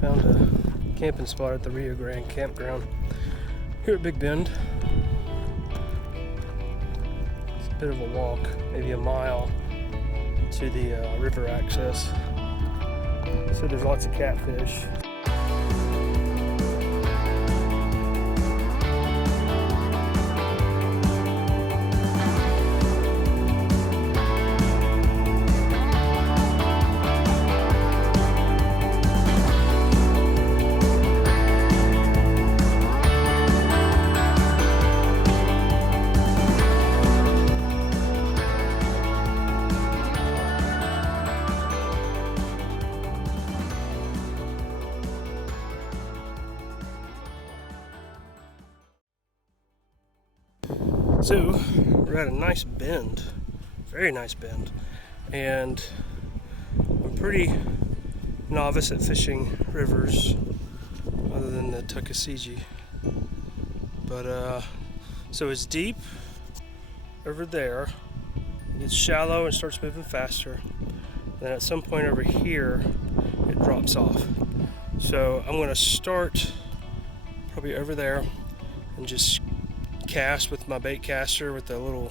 Found a camping spot at the Rio Grande campground here at Big Bend. It's a bit of a walk, maybe a mile to the river access. So there's lots of catfish. So we're at a nice bend, very nice bend, and I'm pretty novice at fishing rivers other than the Tuckasegee. But so it's deep over there, it gets shallow and starts moving faster. Then at some point over here it drops off. So I'm going to start probably over there and just cast with my bait caster with the little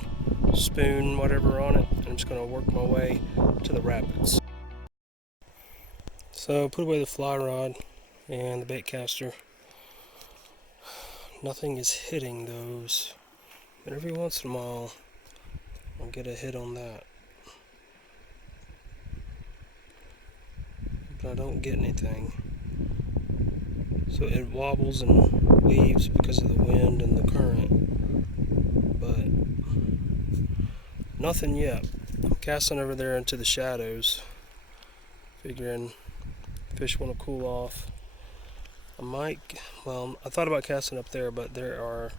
spoon whatever on it, and I'm just going to work my way to the rapids. So put away the fly rod and the bait caster. Nothing is hitting those, but every once in a while I'll get a hit on that, but I don't get anything. So it wobbles and weaves because of the wind and the current, but nothing yet. I'm casting over there into the shadows, figuring fish want to cool off. I thought about casting up there, but there are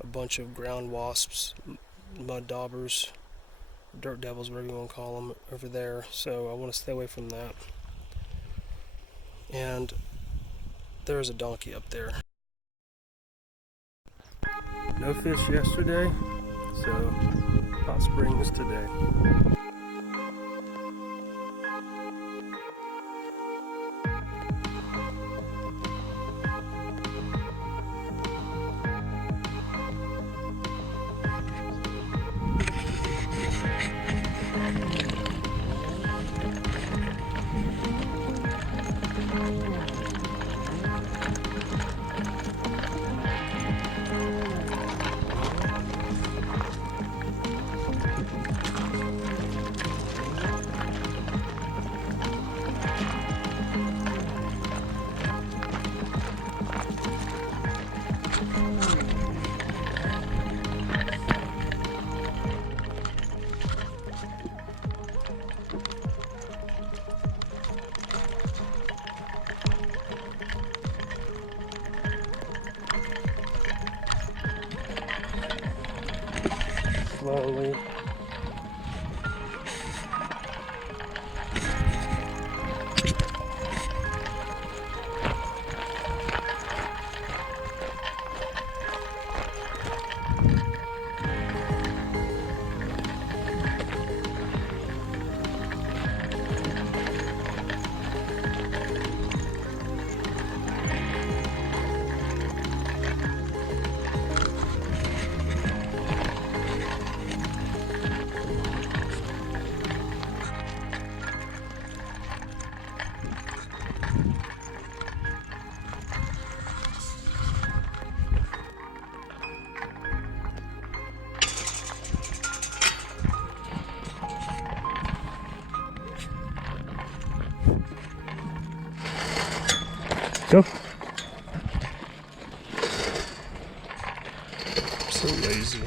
a bunch of ground wasps, mud daubers, dirt devils, whatever you want to call them, over there, so I want to stay away from that. And there's a donkey up there. No fish yesterday, so hot springs today. Slowly. Go. I'm so lazy.